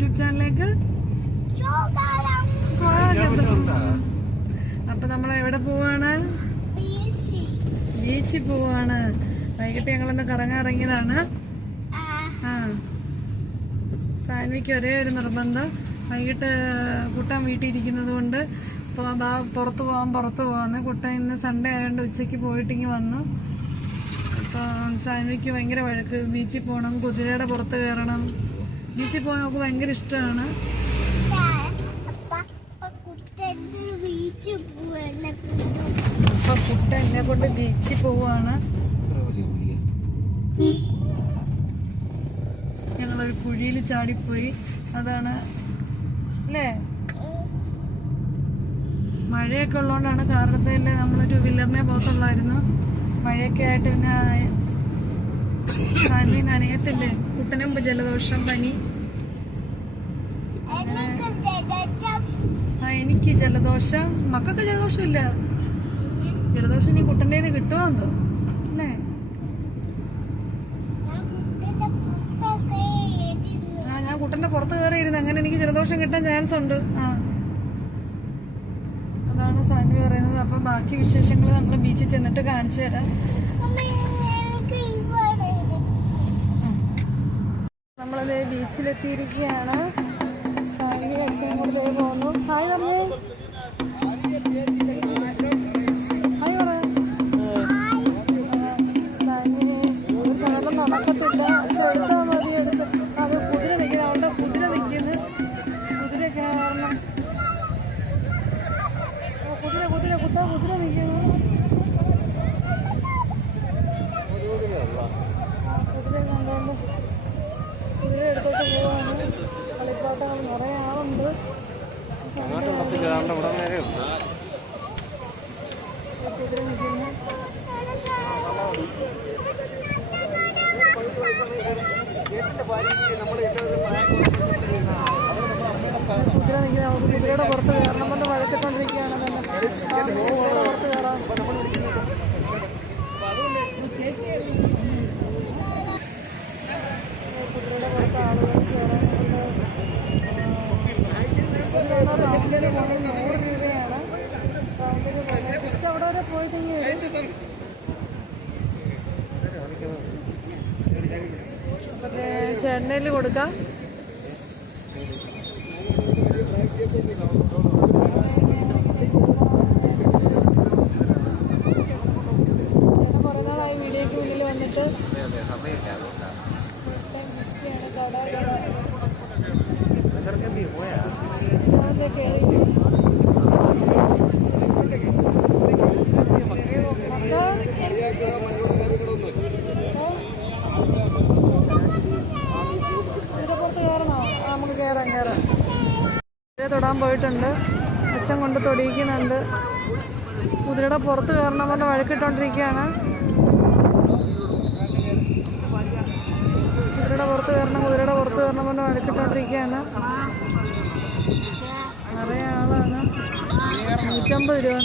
YouTube ചാനലിലേക്ക് സ്വാഗതം. അപ്പൊ നമ്മൾ എവിടെ പോവാണ്? ബീച്ചിൽ പോവാണ്. വൈകിട്ട് ഞങ്ങളൊന്ന് കറങ്ങാറിറങ്ങിയതാണ്. സാൻവിക്ക് ഒരേ ഒരു നിർബന്ധം, വൈകിട്ട് കുട്ടൻ വീട്ടിൽ ഇരിക്കുന്നത് കൊണ്ട് പുറത്തു പോവാന്ന്. കുട്ടൻ ഇന്ന് സൺഡേ ആയതുകൊണ്ട് ഉച്ചയ്ക്ക് പോയിട്ടിങ്ങി വന്നു. അപ്പൊ സാൻവിക്ക് ഭയങ്കര വഴക്ക്. ബീച്ചിൽ പോകണം, കുതിരയുടെ പുറത്ത് കയറണം. ബീച്ചിൽ പോകാൻ നമുക്ക് ഭയങ്കര ഇഷ്ടമാണ്. അപ്പൊ കുട്ട എന്നെ കൊണ്ട് ബീച്ചിൽ പോവാണ്. ഞങ്ങളൊരു കുഴിയിൽ ചാടിപ്പോയി. അതാണ് അല്ലേ? മഴയൊക്കെ ഉള്ളതുകൊണ്ടാണ്. കാരണത്തിൽ നമ്മൾ ടൂ വീലറിനെ പോകത്തുള്ളായിരുന്നു. മഴയൊക്കെ ആയിട്ട് പിന്നെ സാൻവി നനയത്തില്ലേ. കുട്ടനും ജലദോഷം, പനി. എനിക്ക് ജലദോഷം, മക്കൾക്ക് ജലദോഷം ഇല്ല. ജലദോഷം ഇനി കുട്ടൻ്റെ കിട്ടുമോ എന്തോ അല്ലേ? ഞാൻ കുട്ടന്റെ പുറത്ത് കയറിയിരുന്നു. അങ്ങനെ എനിക്ക് ജലദോഷം കിട്ടാൻ ചാൻസ് ഉണ്ട്. അതാണ് സാൻവി പറയുന്നത്. അപ്പൊ ബാക്കി വിശേഷങ്ങൾ നമ്മൾ ബീച്ചിൽ ചെന്നിട്ട് കാണിച്ചു തരാം. നമ്മളത് ബീച്ചിലെത്തിയിരിക്കുകയാണ്. സാൻവി അച്ഛനും കൂടെ പോകുന്നു. ഹായ് പറഞ്ഞു. ഹായ് പറയാം. സാൻവി ഒരു സ്ഥലം നടക്കത്തില്ല. ചോദിച്ചാൽ മതി എടുത്ത്. അത് കുതിര നിൽക്കുന്നത്, അവളുടെ കുതിര നിൽക്കുന്നു. കുതിരയൊക്കെ കാരണം കുതിര നിൽക്കുന്നു. കുതിര കണ്ടുകൊണ്ട് കുതിര എടുത്തോട്ട് പോവാണ്. കളിപ്പാട്ടങ്ങൾ നിറയെ ആളുണ്ട്. കുതിര നിൽക്കുന്നു. കുതിര നിൽക്കുന്ന നമുക്ക് കുതിരയുടെ പുറത്ത് കയറണമെന്ന് വഴക്കിട്ടോണ്ടിരിക്കുകയാണ്. പുറത്ത് കയറാം. കുതിരയുടെ പുറത്ത് ആളുകൾ കയറാനുണ്ട്. 100 രൂപയാണ്. ജസ്റ്റ് അവിടെ വരെ പോയിട്ടെങ്കിൽ ചേട്ടനയിൽ കൊടുക്കാം. കുറെ നാളായി വീഡിയോക്ക് മുന്നിൽ വന്നിട്ട്. പുറത്ത് കയറണോ? നമുക്ക് കയറാം. കുതിര തൊടാൻ പോയിട്ടുണ്ട്. അച്ഛൻ കൊണ്ട് തൊടിയിക്കുന്നുണ്ട്. കുതിരയുടെ പുറത്ത് കയറണം പറഞ്ഞ് വഴക്കിട്ടോണ്ടിരിക്കുകയാണ്. കുതിരയുടെ പുറത്ത് കയറണം പറഞ്ഞ് വഴക്കിട്ടോണ്ടിരിക്കുകയാണ്. നിറയെ ആളാണ്. 150 രൂപ.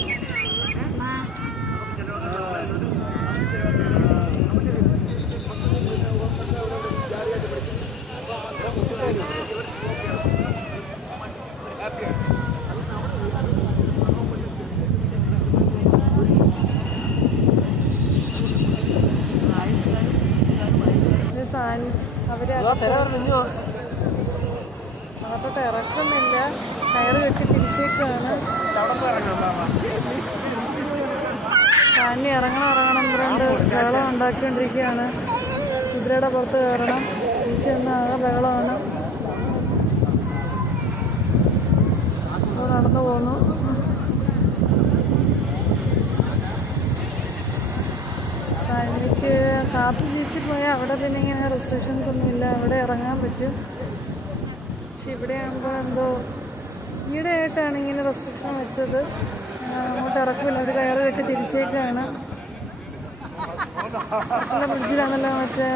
അകത്തോട്ട് ഇറക്കുന്നില്ല. കയറ് കെട്ടി തിരിച്ചേക്കാണ്. സാന്വി ഇറങ്ങണം പറഞ്ഞിട്ട് ബഹളം ഉണ്ടാക്കിക്കൊണ്ടിരിക്കുകയാണ്. കുതിരയുടെ പുറത്ത് കയറണം. തിരിച്ചു ചെന്ന് ആകെ ബഹളമാണ്. നടന്നു പോന്നു. സാൻവിക്ക് കാപ്പി ബീച്ചിൽ പോയാൽ അവിടെ പിന്നെ ഇങ്ങനെ റെസ്ട്രിക്ഷൻസ് ഒന്നുമില്ല. അവിടെ ഇറങ്ങാൻ പറ്റും. പക്ഷെ ഇവിടെ ആകുമ്പോൾ എന്തോ ഈയിടെയായിട്ടാണ് ഇങ്ങനെ റെസ്ട്രിക്ഷൻ വെച്ചത്. അങ്ങോട്ട് ഇറക്കില്ല. ഒരു കയറ് കെട്ടി തിരിച്ചേക്കാണ്. വർക്കല ബ്രിഡ്ജിലാണല്ലോ മറ്റേ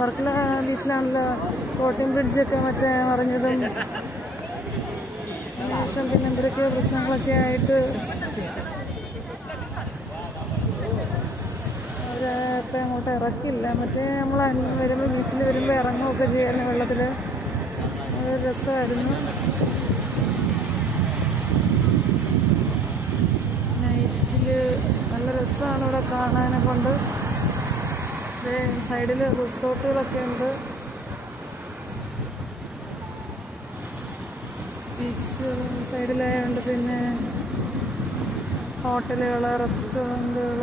വർക്കല ബീച്ചിലാണല്ലോ കോട്ടയം ബ്രിഡ്ജൊക്കെ മറ്റേ മറിഞ്ഞതും ശേഷം പിന്നെ എന്തൊക്കെയോ പ്രശ്നങ്ങളൊക്കെ ആയിട്ട് അവരത്തെ അങ്ങോട്ട് ഇറക്കില്ല. മറ്റേ നമ്മൾ വരുമ്പോൾ ബീച്ചിൽ വരുമ്പോൾ ഇറങ്ങുകയൊക്കെ ചെയ്യായിരുന്നു വെള്ളത്തിൽ. രസമായിരുന്നു. നൈറ്റിൽ നല്ല രസമാണ് ഇവിടെ കാണാനെ കൊണ്ട്. സൈഡിൽ റിസോർട്ടുകളൊക്കെ ഉണ്ട്. ബീച്ച് സൈഡിലായതുകൊണ്ട് പിന്നെ ഹോട്ടലുകൾ, റെസ്റ്റോറൻറ്റുകൾ.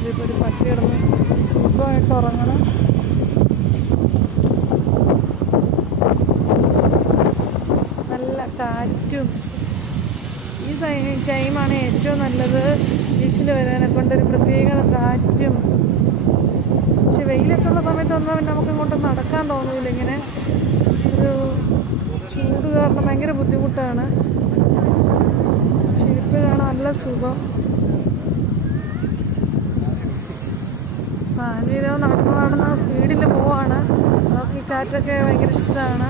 ഇതിപ്പോൾ ഒരു പട്ടി കിടന്ന് സുഖമായിട്ട് ഉറങ്ങണം. നല്ല കാറ്റും. ഈ ടൈമാണ് ഏറ്റവും നല്ലത് ബീച്ചിൽ വരാനെ കൊണ്ടൊരു പ്രത്യേക കാറ്റും. പക്ഷെ വെയിലൊക്കെ ഉള്ള സമയത്തൊന്നും നമുക്ക് ഇങ്ങോട്ട് നടക്കാൻ തോന്നില്ല. ഇങ്ങനെ ഒരു ചൂട് കാരണം ഭയങ്കര ബുദ്ധിമുട്ടാണ്. പക്ഷെ ഇപ്പോഴാണ് നല്ല സുഖം. സാൻവിയിലോ നടന്ന് സ്പീഡിൽ പോവാണ്. അവർക്ക് ഈ കാറ്റൊക്കെ ഭയങ്കര ഇഷ്ടമാണ്.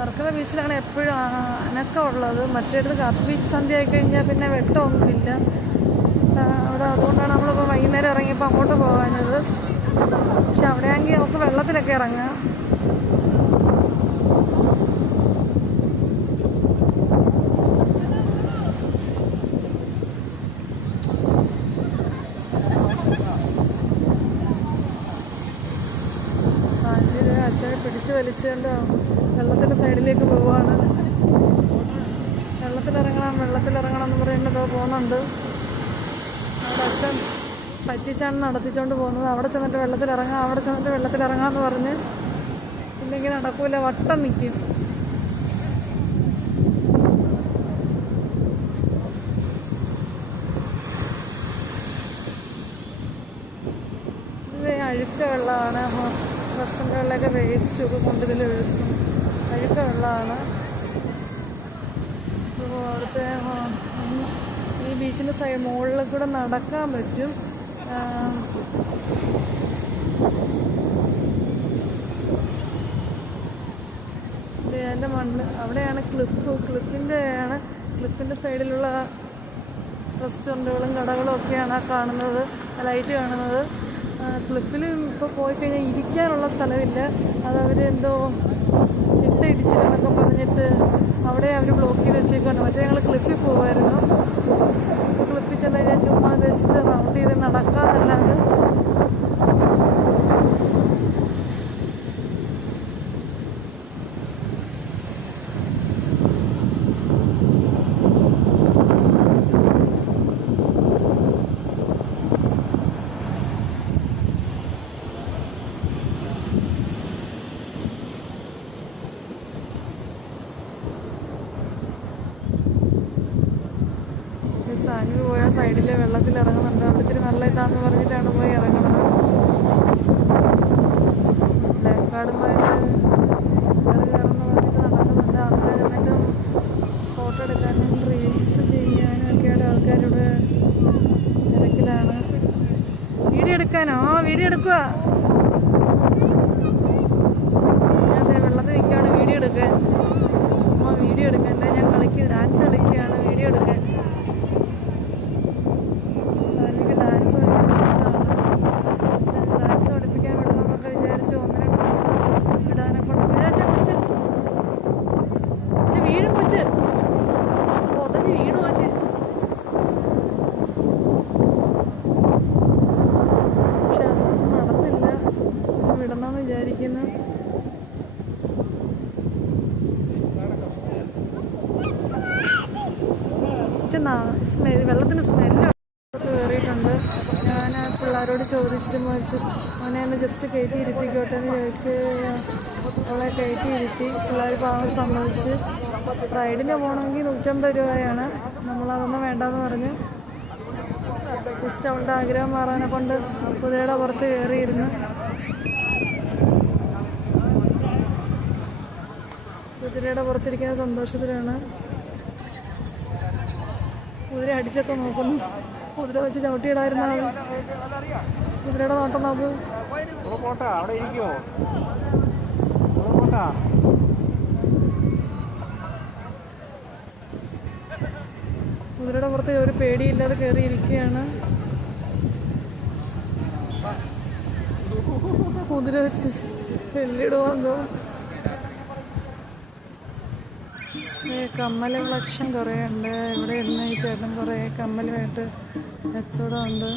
വർക്കല ബീച്ചിലാണ് എപ്പോഴും അനക്കമുള്ളത്. മറ്റേടത്ത് കപ്പ് ബീച്ച് സന്ധ്യ ആയി കഴിഞ്ഞാൽ പിന്നെ വെട്ടമൊന്നുമില്ല അവിടെ. അതുകൊണ്ടാണ് നമ്മളിപ്പോൾ വൈകുന്നേരം ഇറങ്ങിയപ്പോൾ അങ്ങോട്ട് പോകാഞ്ഞത്. പക്ഷെ അവിടെയാണെങ്കിൽ നമുക്ക് വെള്ളത്തിലൊക്കെ ഇറങ്ങാം. അച്ഛനെ പിടിച്ച് വലിച്ചുകൊണ്ട് വെള്ളത്തിൻ്റെ സൈഡിലേക്ക് പോവുകയാണ്. വെള്ളത്തിലിറങ്ങണം എന്ന് പറയുന്നത് പോകുന്നുണ്ട്. അവിടെ അച്ഛൻ പറ്റിച്ചാണ് നടത്തിച്ചുകൊണ്ട് പോകുന്നത്. അവിടെ ചെന്നിട്ട് വെള്ളത്തിലിറങ്ങാമെന്ന് പറഞ്ഞ് ഇല്ലെങ്കിൽ നടക്കൂല, വട്ടം നിൽക്കും. ഇത് അഴുക്ക വെള്ളമാണ്. റെസ്റ്റോറൻറ്റുകളിലൊക്കെ വേസ്റ്റ് ഒക്കെ കൊണ്ടിതിൽ ഒഴുക്കും. അഴുക്ക വെള്ളമാണ്. അവിടുത്തെ ഈ ബീച്ചിൻ്റെ മുകളിൽ കൂടെ നടക്കാൻ പറ്റും. അതിൻ്റെ മണ്ണ് അവിടെയാണ് ക്ലിഫിൻ്റെ സൈഡിലുള്ള റെസ്റ്റോറൻറ്റുകളും കടകളും ഒക്കെയാണ് കാണുന്നത്, ലൈറ്റ് കാണുന്നത്. ക്ലിഫിൽ ഇപ്പോൾ പോയി കഴിഞ്ഞാൽ ഇരിക്കാനുള്ള സ്ഥലമില്ല. അത് അവരെന്തോ ഇടിച്ചില്ലെന്നൊക്കെ പറഞ്ഞിട്ട് അവിടെ അവർ ബ്ലോക്ക് ചെയ്ത് വെച്ചേക്കാണ്. മറ്റേ ഞങ്ങൾ ക്ലിഫിൽ പോകുമായിരുന്നു. ക്ലിഫിൽ ചെന്ന് കഴിഞ്ഞാൽ ചുമ്മാ ജസ്റ്റ് റൗണ്ട് ചെയ്ത് നടക്കാന്നല്ലാതെ സാൻവി പോയ സൈഡിലെ വെള്ളത്തിൽ ഇറങ്ങുന്നുണ്ട്. അവിടെ ഇത്തിരി നല്ല ഇതാന്ന് പറഞ്ഞിട്ടാണ് പോയി ഇറങ്ങുന്നത്. ലൈഫ്ഗാർഡുമാർ കയറുന്ന പറഞ്ഞിട്ട് നടക്കുന്നുണ്ട്. ആൾക്കാർ എന്നിട്ടും ഫോട്ടോ എടുക്കാനും റീൽസ് ചെയ്യാനും ഒക്കെയാണ് ആൾക്കാരുടെ തിരക്കിലാണ്. വീഡിയോ എടുക്കാനോ? വീഡിയോ എടുക്കുക. ഞാൻ വെള്ളത്തിൽ നിൽക്കുകയാണ് വീഡിയോ എടുക്കാൻ. വീഡിയോ എടുക്കണ്ട, ഞാൻ ഡാൻസ് കളിക്കുകയാണ്. വീഡിയോ എടുക്കാൻ ഡാൻസ് ഭയങ്കര ഇഷ്ടമാണ്. ഡാൻസ് പഠിപ്പിക്കാൻ വിടണമെന്നൊക്കെ വിചാരിച്ചു. 1-2 വിടാനെ കൊണ്ട് വീഴും കൊച്ച് പൊതഞ്ഞ് വീട് കൊച്ച്. പക്ഷെ അതൊന്നും നടന്നില്ല. വിടണമെന്ന് വിചാരിക്കുന്നു. വെള്ളത്തിന് സ്മെല്ല് കയറിയിട്ടുണ്ട്. ഞാൻ പിള്ളേരോട് ചോദിച്ച് മോനെ ഒന്ന് ജസ്റ്റ് കയറ്റി ഇരുത്തിക്കോട്ടെ എന്ന് ചോദിച്ച് അവളെ കയറ്റി ഇരുത്തി. പിള്ളേർ പാവം സമ്മതിച്ച്. റൈഡിന് പോകണമെങ്കിൽ 150 രൂപയാണ്. നമ്മളതൊന്നും വേണ്ടെന്ന് പറഞ്ഞ് ജസ്റ്റ് അവളുടെ ആഗ്രഹം മാറാനെ കൊണ്ട് കുതിരയുടെ പുറത്ത് കയറിയിരുന്നു. കുതിരയുടെ പുറത്തിരിക്കുന്ന സന്തോഷത്തിലാണ്. കുതിര അടിച്ചൊക്കെ നോക്കുന്നു. കുതിര വെച്ച് ചവിട്ടിയിടായിരുന്ന കുതിരയുടെ നോട്ടം നോക്ക്. പോട്ടാ, അവിടെ ഇരിക്കുമോ? പോട്ടാ. കുതിരയുടെ പുറത്ത് ഒരു പേടിയില്ലാതെ കയറിയിരിക്കുകയാണ്. കുതിര വെച്ച് വെല്ലിടുവോ? കമ്മൽ കളക്ഷൻ കുറേ ഉണ്ട്. ഇവിടെ ഇരുന്ന് ഈ ചേട്ടൻ കുറേ കമ്മലുമായിട്ട് കച്ചവടമുണ്ട്.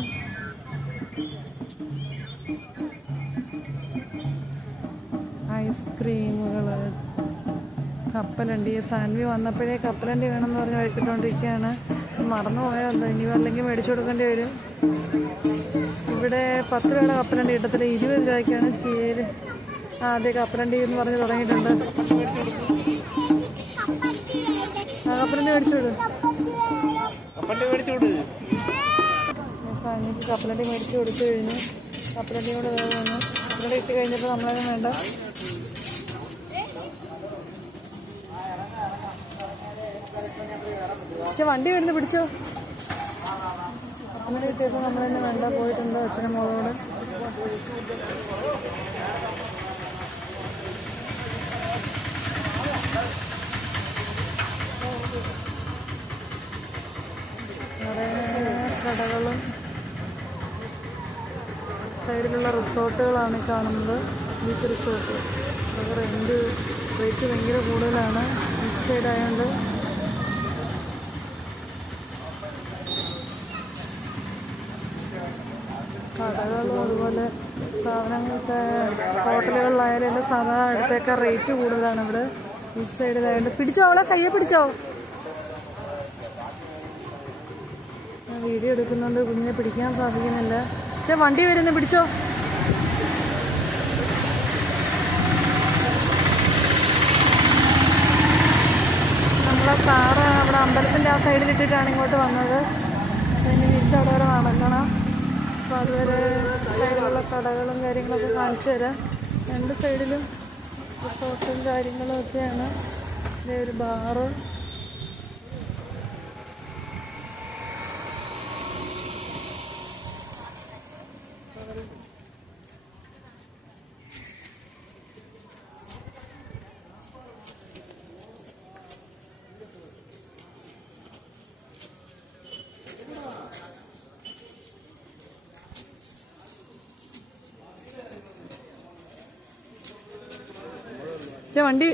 ഐസ്ക്രീമുകൾ, കപ്പലണ്ടി. സാൻവി വന്നപ്പോഴേ കപ്പലണ്ടി വേണമെന്ന് പറഞ്ഞ് വഴിക്കിട്ടുകൊണ്ടിരിക്കുകയാണ്. മറന്നുപോയതോ, ഇനി അല്ലെങ്കിൽ മേടിച്ചു കൊടുക്കേണ്ടി വരും. ഇവിടെ 10 രൂപയുടെ കപ്പലണ്ടി കിട്ടത്തില്ല, 20 രൂപയ്ക്കാണ് ആദ്യം കപ്പലണ്ടി എന്ന് പറഞ്ഞ് തുടങ്ങിയിട്ടുണ്ട്. ആ കപ്പലണ്ടി മേടിച്ചു വിടും. സാനിക്ക് കപ്പലണ്ടി മേടിച്ച് കൊടുത്തു കഴിഞ്ഞു. കപ്പലണ്ടി കൂടെ വന്നു. കപ്പലണ്ടി ഇട്ട് കഴിഞ്ഞപ്പോൾ നമ്മളതിനും വേണ്ട. പക്ഷെ വണ്ടി വരുന്ന പിടിച്ചോ. കപ്പലണ്ടി കിട്ടിയപ്പോൾ നമ്മൾ തന്നെ വേണ്ട. പോയിട്ടുണ്ട് അച്ഛനും മോളോട്. കടകളും സൈഡിലുള്ള റിസോർട്ടുകളാണ് കാണുന്നത്. Beach resort. അതൊക്കെ റേറ്റ് ഭയങ്കര കൂടുതലാണ് ബീച്ച് സൈഡായതുകൊണ്ട്. കടകളും അതുപോലെ സാധനങ്ങൾക്ക് ഹോട്ടലുകളിലായാലും എല്ലാ സാധാരണ അടുത്തേക്കാൾ റേറ്റ് കൂടുതലാണ് ഇവിടെ ബീച്ച് സൈഡിലായതുകൊണ്ട്. പിടിച്ചോ, അവളെ കയ്യെ പിടിച്ചോ. വീഡിയോ എടുക്കുന്നുണ്ട്, കുഞ്ഞിനെ പിടിക്കാൻ സാധിക്കുന്നില്ല. പക്ഷെ വണ്ടി വരുന്ന പിടിച്ചോ. നമ്മളെ കാറ് അവിടെ അമ്പലത്തിൻ്റെ ആ സൈഡിലിട്ടിട്ടാണ് ഇങ്ങോട്ട് വന്നത്. പിന്നെ തിരിച്ചവിടെ വരെ നടക്കണം. അപ്പോൾ അതുവരെ സൈഡിലുള്ള കടകളും കാര്യങ്ങളൊക്കെ കാണിച്ചു തരാം. 2 സൈഡിലും റിസോർട്ടും കാര്യങ്ങളും ഒക്കെയാണ്. ഇതേ ഒരു ബാറ്. വണ്ടി